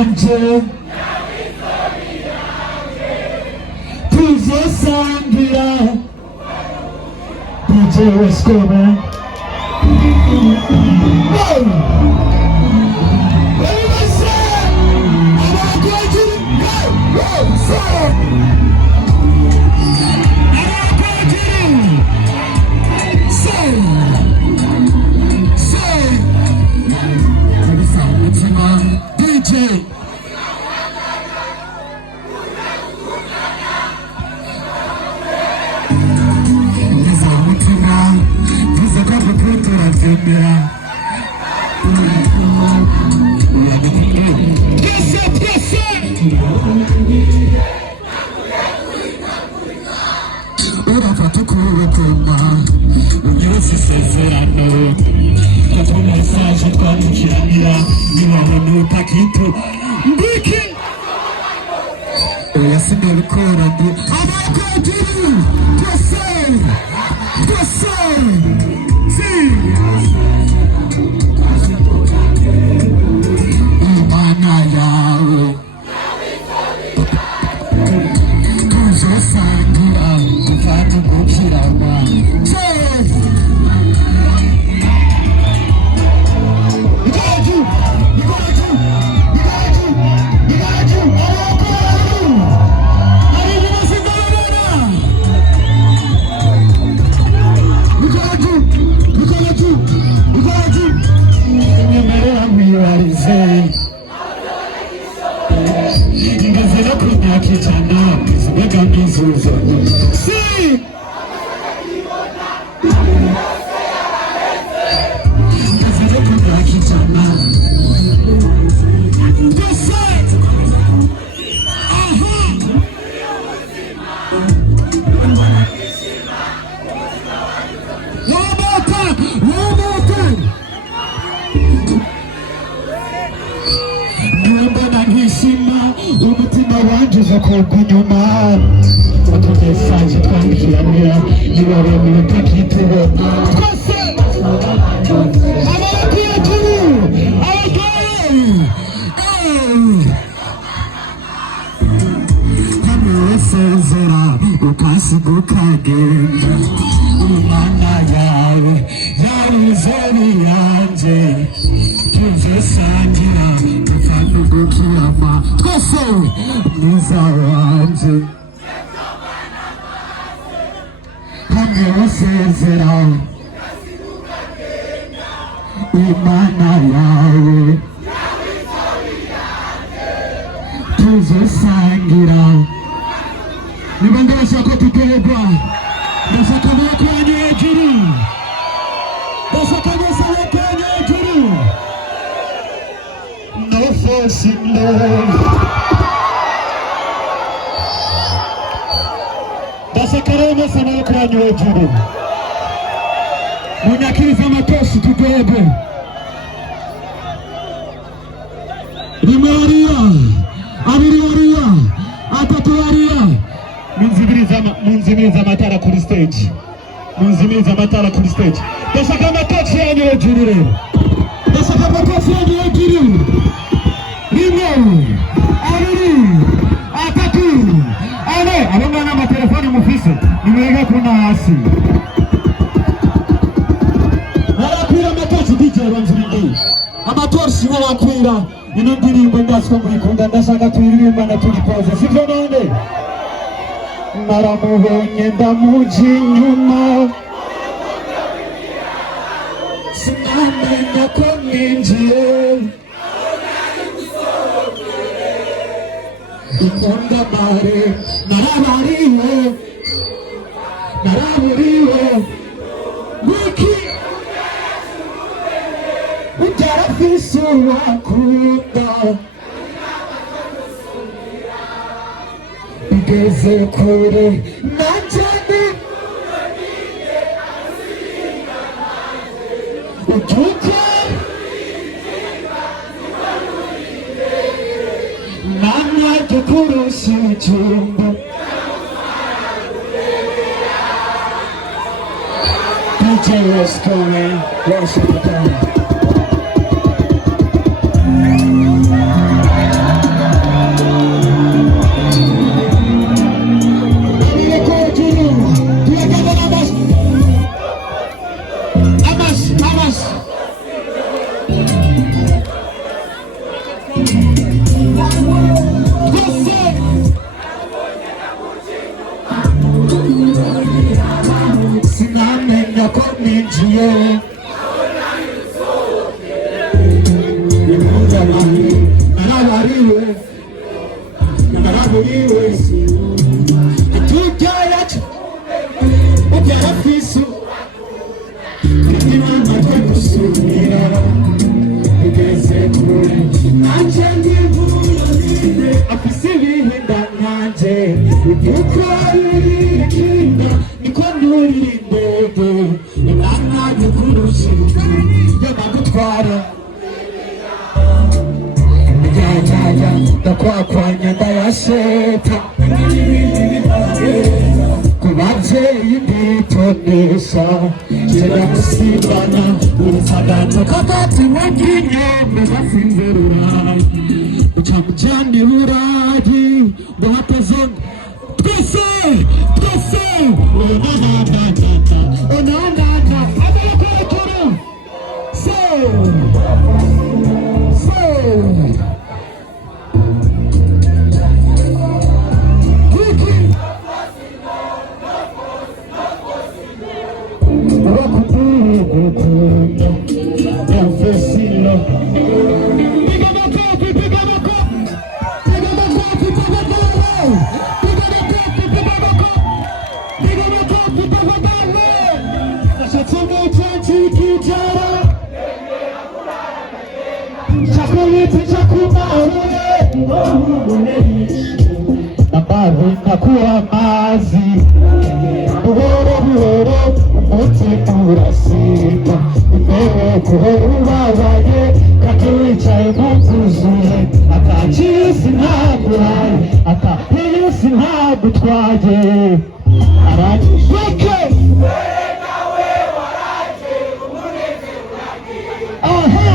yanje tuzosangira DJ let's go man. DJ was coming, worship the winjiye narabariwe naraburiwe tujayacu ubyarafisu kurimana twe gusubira ugeze kure nanje ndivurire afise ibihinda nkanje uko aririnda niko nturirindege inana yukurushi yabagutwara jajaya ndakwakwanya ndayasheta kubavyeyi nditonesha jenamusimbana urusagato kakati wakinyembe basinzerurayi ucamujani burayi bohatezonga twese onanana agalakotoro so nakuwa mazi buhoro buhoro umutima urasimba imbere kuhora ubabaye kandi wicaye nkuzuzuye akakisi ntaguhaye akapiyisi ntagutwaye aragweke nawe waraje umuneze uragiye aha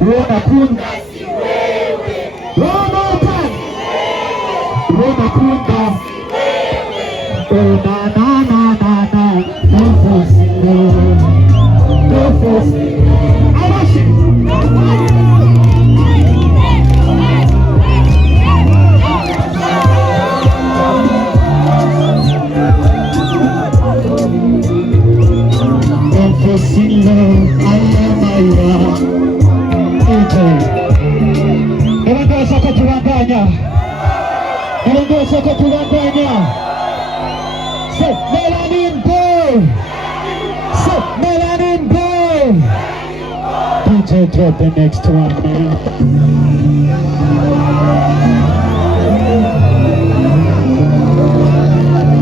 unakunda Soko tubandanya. Say Melanin Boy. Say Melanin Boy. DJ drop the next one, man.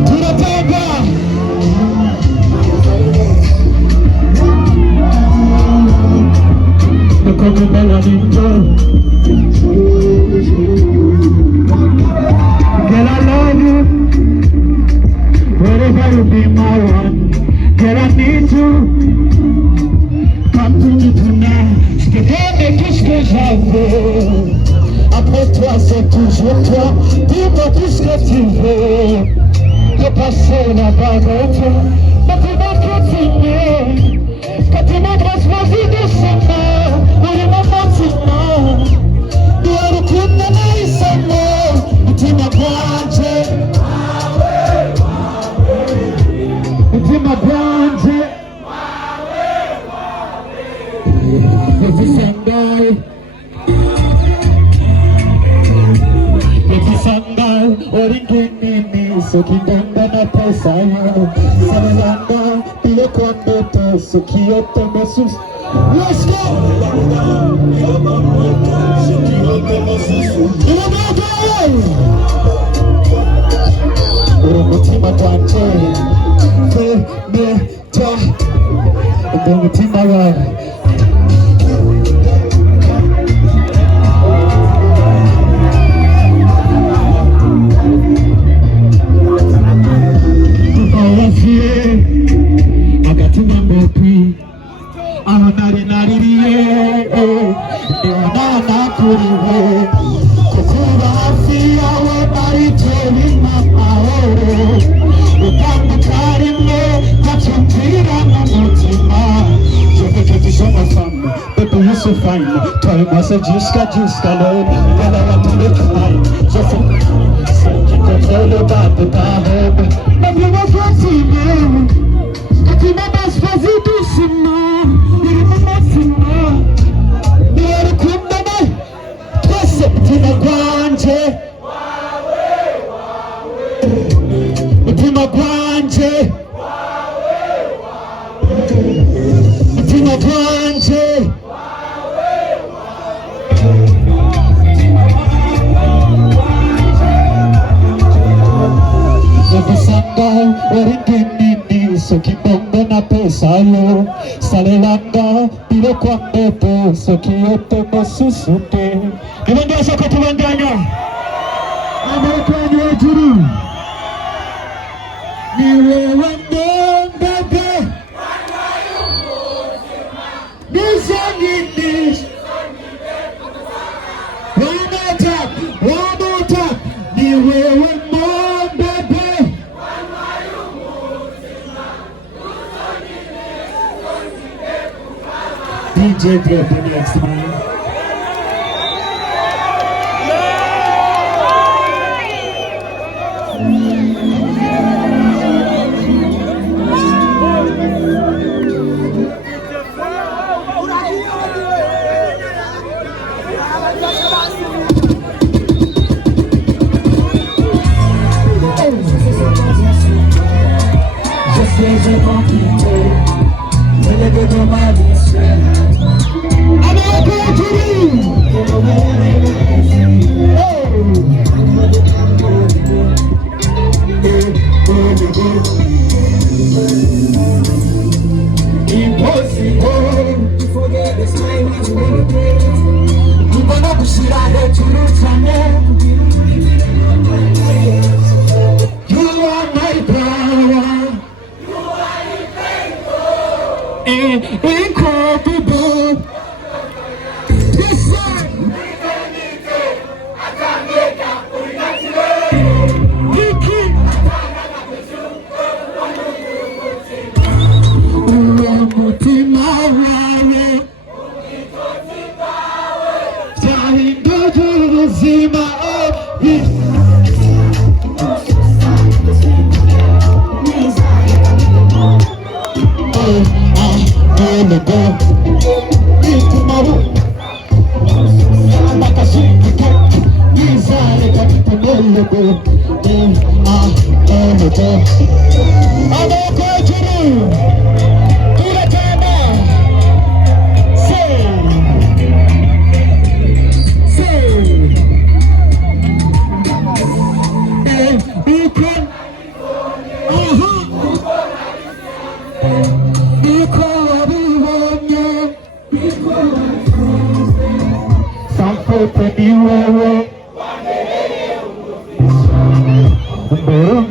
Tunapanga. Look at the Melanin Boy. Girl, I love you, wherever you be my one. Girl, I need you, come to me tonight. Je te donne tout ce que j'avais. Après toi, c'est toujours toi. Dis-moi tout ce que tu veux. J'ai passé la baguette, mais tu vas continuer. Quand tu m'embrasses, vas-y doucement. Oui, mon sentiment. Tu as le coup de la naïs, Utima Bwanje, Utima Bwanje, Petit Sandal, Petit Sandal, Oringini, Sokindanga na pesa yo, Salanga, Pile Kondoto, Sokioto Mesus. Let's go! Umutima twanje kwemeta umutima wawe kubawafiye agatima mbopi aho naririye nibonana kuriwe kukuba hafi yawe mariteri mamahoro utandukarimwe tacumpira n'umutima Baby, you're so fine. Tell myself, just got love. Yalla, I'm to the kind. Just Solo bato carrego na minha vacina. Aqui na mais fazia do cima. E na máxima. E era como na mãe. Você tinha guante. Tinha guante. Tinha guante. Sanga oringini so kibongo na pesa yo salelanga pilo kwambe peso kiyote mosusute nibondia soko tubandanya amekwani wajuru niwe wandongabe nisangini wanota niwe wandongabe DJ drop the next man. Incredible. This song.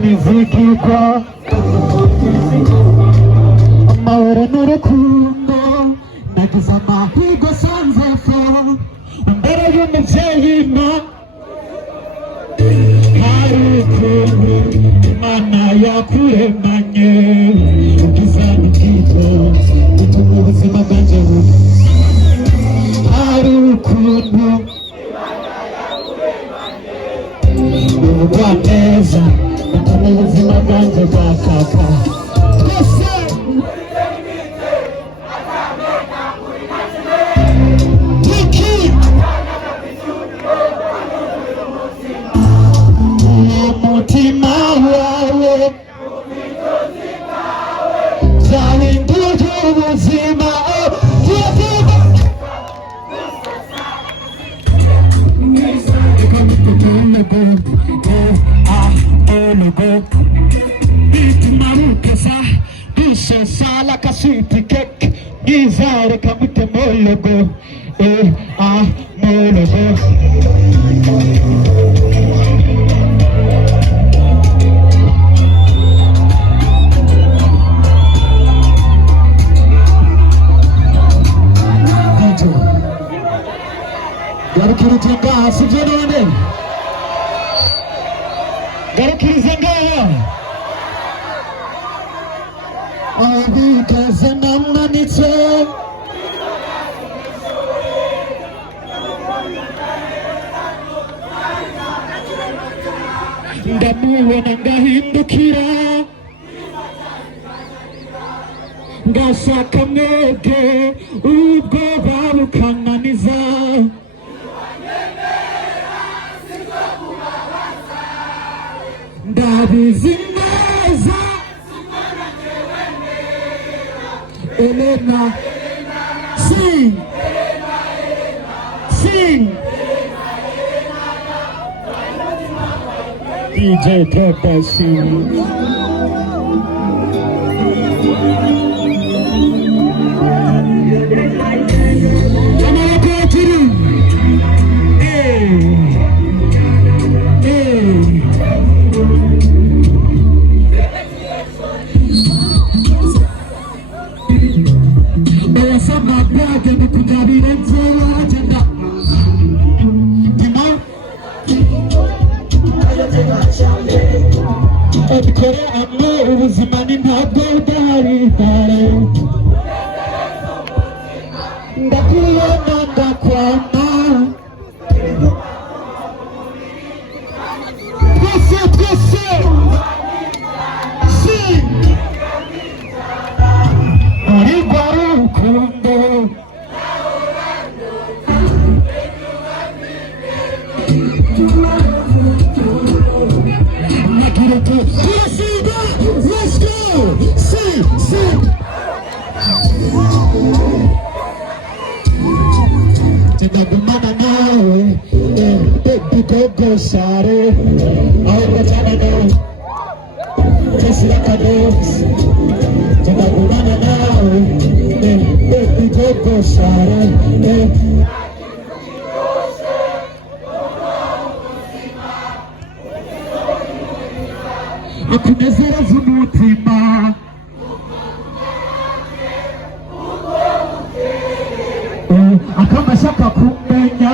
Miziki kwa amahoro n'urukundo nagize amahigo sanzefo imbere y'umuvyeyi hari ukuntu Imana yakuremanye ubwizana bwito bituma ubuzima bwanje bubi hari ukuntu ubugwa neza bituma ubuzima bwanje bwakaka twese umutima wawe zahinduje ubuzima Sala kasiti kek gizare kamute mologo mologo Garukiri tenga sivyo none Garukiri zenga because namanitse ndamubona ngahindukira ngashaka mwebwe ubwoba bukananiza ndabizi neza Elena sing sing DJ Papa sing Edikore amo ubuzima ni ntabwo udahari ndakubona ndakwama twese twese muri rwa rukundo let's go! Sing, sing! Tinagumana nawe, baby go share. Aho bajana nawe, just like a dance. Tinagumana nawe, baby go share. Akunezereza umutima akaba ashaka kumenya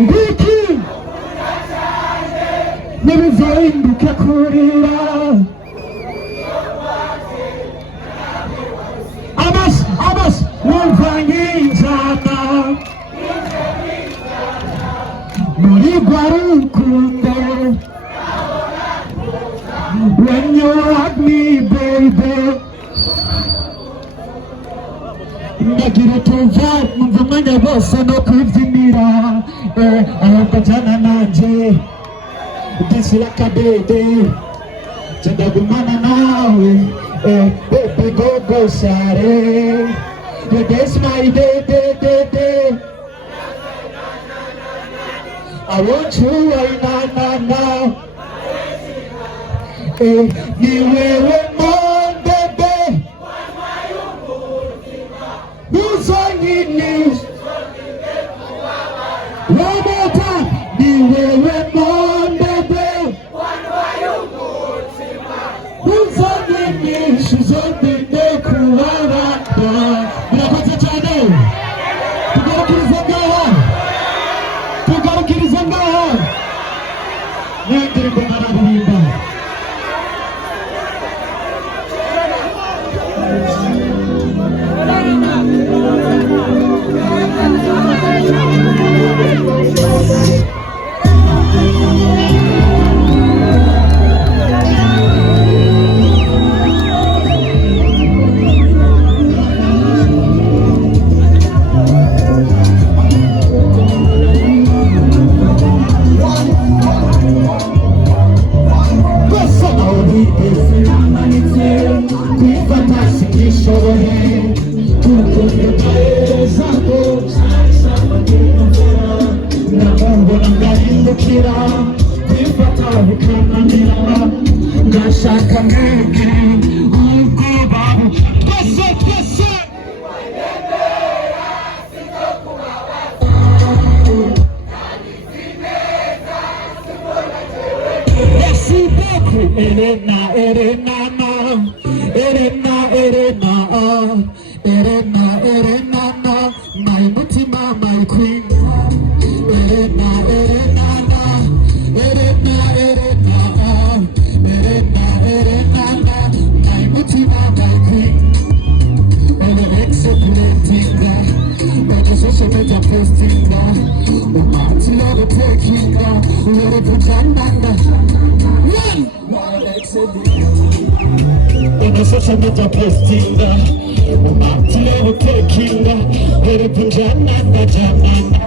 ngiki ntibizahinduke kurira abas wumva nk'injana muri rwa rukundo. When you hug me, baby, nagira tuva mumva umwanya bose no kwibyinira ahubwo jana nanje dance like a baby ndagumana nawe baby go share you dance my day I want you right now ni wewe mbebe uzonyini wabota ni wewe mbebe uzonyini shizondinde kuwabata murakoze cyane tugarukiriza ngaha n'indirimbo nararirimba ngashaka mwebwe ubwoba twese Elena my mutima my queen Elena my mutima my queen all the excellent social media posting, meja postinga umatile utekinga veripunjana na jamana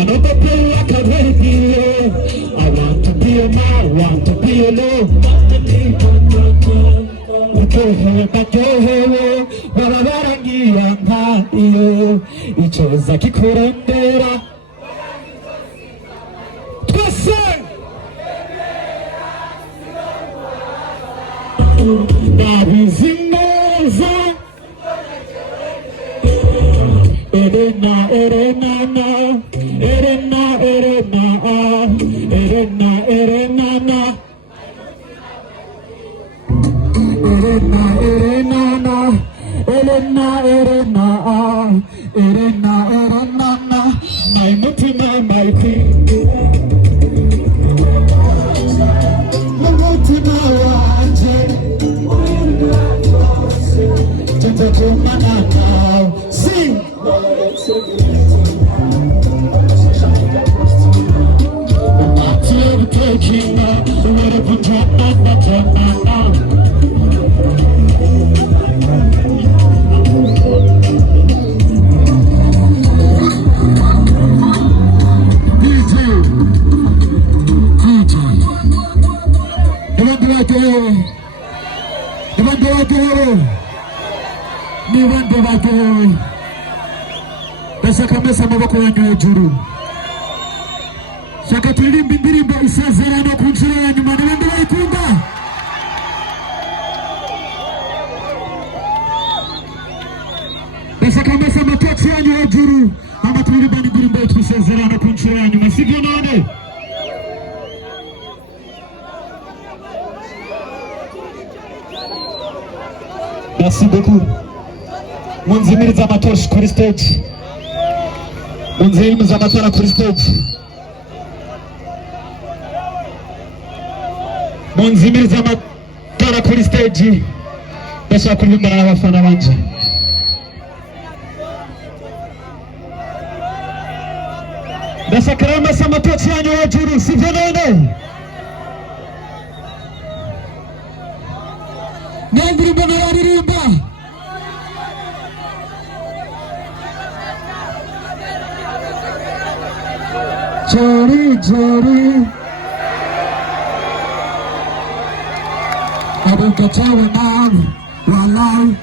anotapia like a radio. I want to be a man, want to be a low. Utohewe barabarangiya nka iyo icoza kikurondera twese nabizi neza Erena Erena na Erena Erena Erena Erena na Erena Erena na Erena Erena Erena Erena na my mutima my queen mutima wanje Tete kumana now sing Matthew taking up the water from Jana Ndashaka mwese amaboko yanyu hejuru shaka turirimba indirimbo isezerano ku nshuro ya nyuma n'abandi bayikunda ndashaka mwese amatoki yanyu hejuru hama turirimba indirimbo yitwa isezerano ku nshuro ya nyuma sibyo none Merci beaucoup. Munzimiriza amatoshi kuri stage. Munzimiriza amatara kuri stage. Munzimiriza amatara kuri stage. Ndashaka kuririmba n'abafana banje. Ndashaka ramasa amatoshi yanyu hejuru sivyo none. Ndirimba nararirimba Jori Jori Abukatawa nawe walai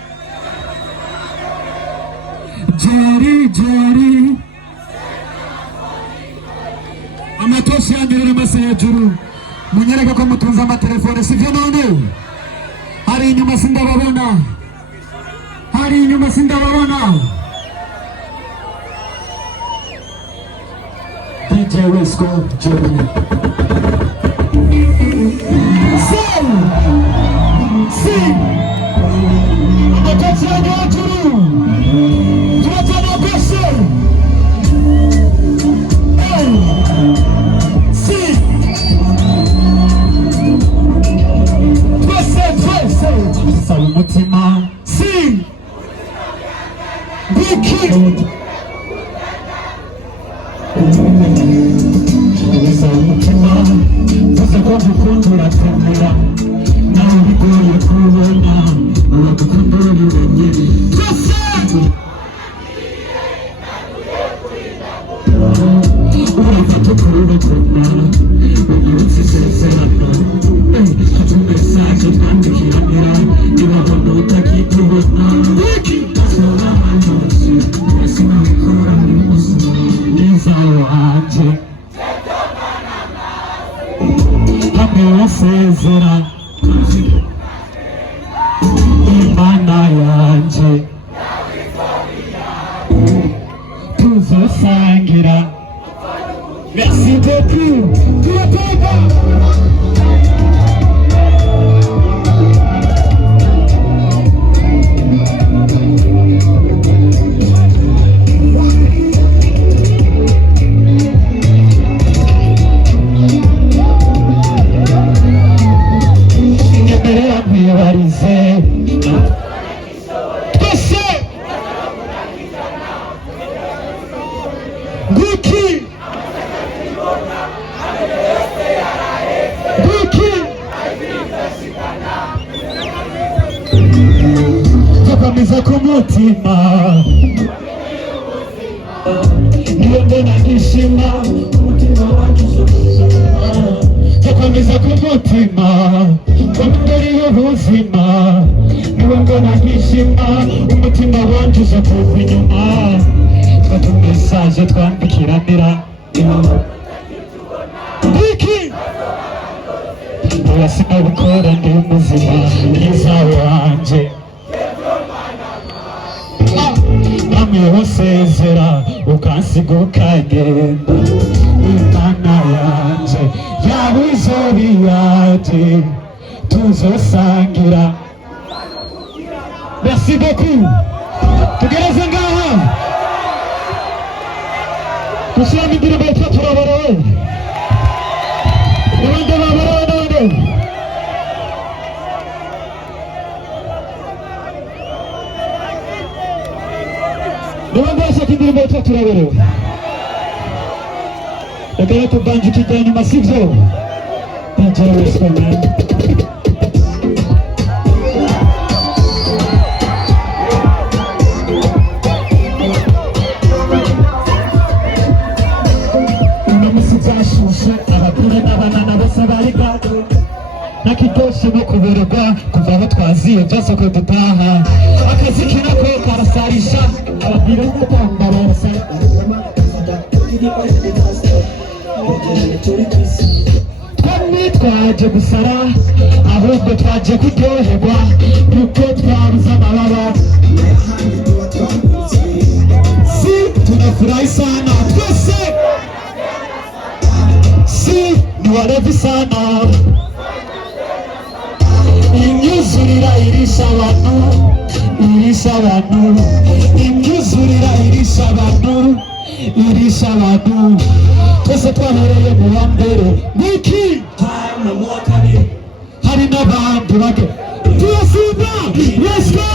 Jori Jori amatoshi yandirira mase hejuru munyereka ko mutunza amatelefone sivyo none hari inyuma sindababona hari inyuma sindababona DJ Risco Johnny Sing Amakati ya nyaturu Tuwatana bese Sing Twese umutima Sing Biki Twese umutima Twese kwa mukundura kamera Nawe bigoye kubona Urakukundura urengeri Twese Urafata ukurura kuna Unyurutse isezerano Fata mesaje twandikiranira Nibabona utakitubona Sora hanyuze Sinabikora n'umuzi Nizawo anje Hamwe wasezera ndakwamiza ku mutima niwe mbona nkishima umutima wanjye ndakwamiza ku mutima wamugari w'ubuzima niwe mbona nkishima umutima wanjye uza kuva inyuma fata mesaje twandikiranira iki oya sinabikora ndi umuzima mwiza wanjye namwe usezera ukansiga ukagenda imana yanjye yaba izoba iyanjye tuzosangira merci beaucoup tugereze ngaha dushyiramo indirimbo yitwa turabarewe n'abandi babarewe n'abandi n'abandi bashaka indirimbo yitwa turabarewe reka rero tubanje ukijya inyuma sibyo DJ Wesco man abagore n'abana bose bariga nakitoshe no kuberwa kuva aho twaziye byose ko dutaha akazi kinako karasarisha ababwire n'atamba barasa twari twaje gusara ahubwo twaje kuryoherwa nuko twabuze amababa si tunafurahi sana twese ni walevi sana imyuzurira irisha abantu imyuzurira irisha abantu twese twahereye mu wa mbere niki hari n'abandi bage turasimba let's go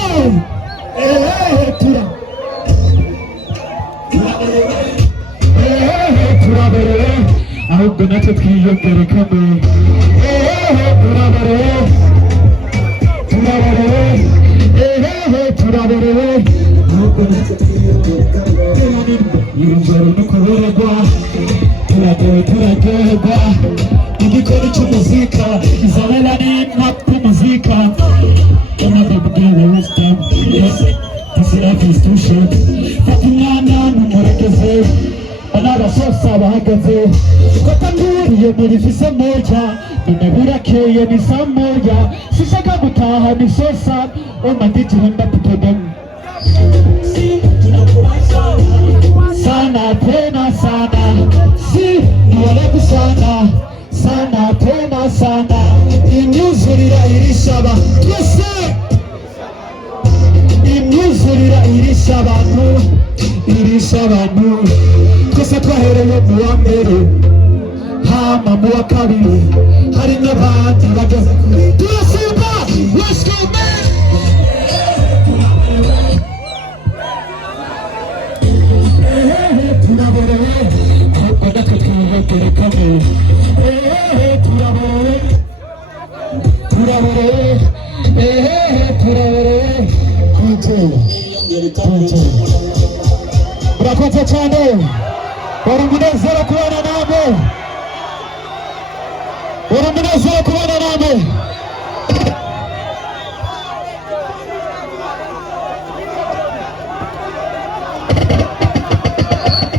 turaberewe ahubwo natwe twiyongere kamwe turaberewe ahubwo natwe twiyongere kamwe yiyongera no kuberwa turaryoherwa igikoni cy'umuzika izabera n'impapuro muzika amababwira wisdom yes this life is too short fata umwana numurekeze n'abasosa bahagaze twatanguriye muri visa moja none burakeye ni saa moja sishaka gutaha ni sosa omadijihenda tutodemu sana tena sana si niwalevu sana tena sana imyuzurira irishaba twese imyuzurira irisha abantu twese twahereye mu wa mbere hama mu wa kabiri hari n'abandi bageze kure turasimba let's go man turaberewe ahubwo natwe twiyongere kamwe turaberewe murakoze cyane wari umunezero kubana namwe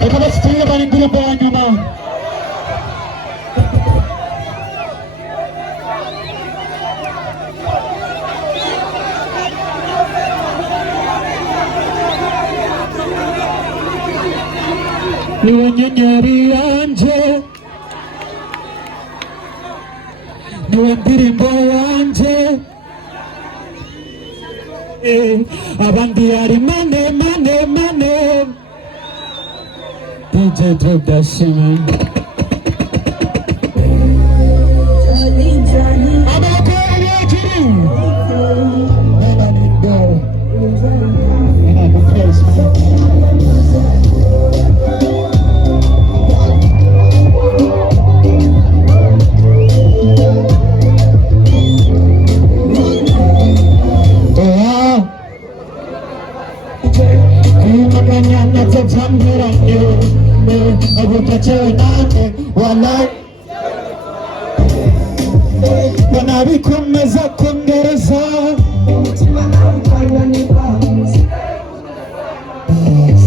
reka bose tuyibane indirimbo ya nyuma niwe nyenyeri yanje niwe ndirimbo yanje abandi ari mane DJ Drop that shit man kumaganya navyo vyamperanye abugajewe nane walai mbona bikomeza kongereza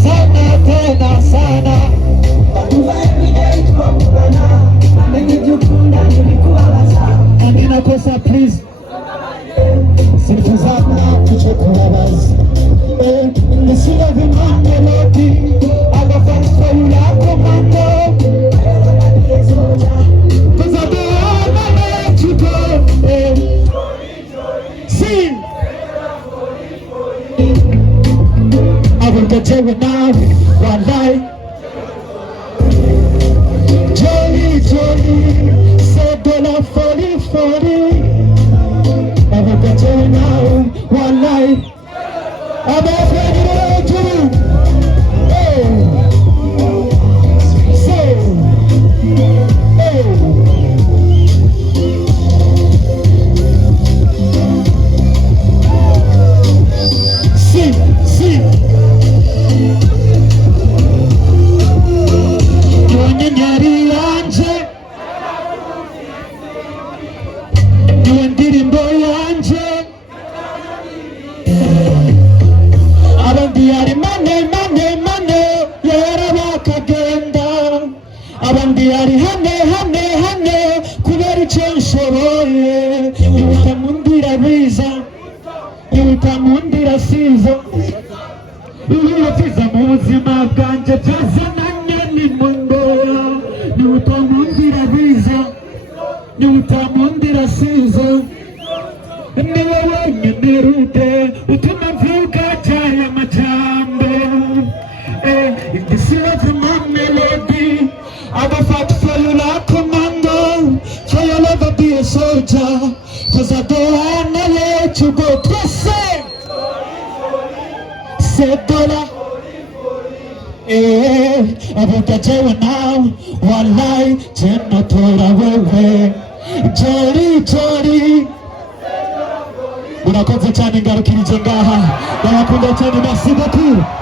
sana tena sana Kosa please Sifuzana kuchokura bazi Nisina vima melody Aga fans for you like commando Cause I don't wanna let you go Sing I will get you now one night Johnny, Johnny Say dollar 40, 40 I will get you now one night I'm afraid to Abandiyari hane kubera icyo nshoboye Niwita mundira biza Niwita mundira siza Niwitiza mu buzima bwanje byose nanye ni mundoya Niwita mundira biza Niwita mundira siza Niwe wenyine rute utuma mvuga cyane amajambo This is my melody I go fight for you like commando So you'll never be a soldier Cause I don't wanna let you go Press it Say dollar I will get you now One light Jenna tora wewe Jolly Jolly Murakoze cyane ngarukirije ngaha Ndabakunda cyane merci beaucoup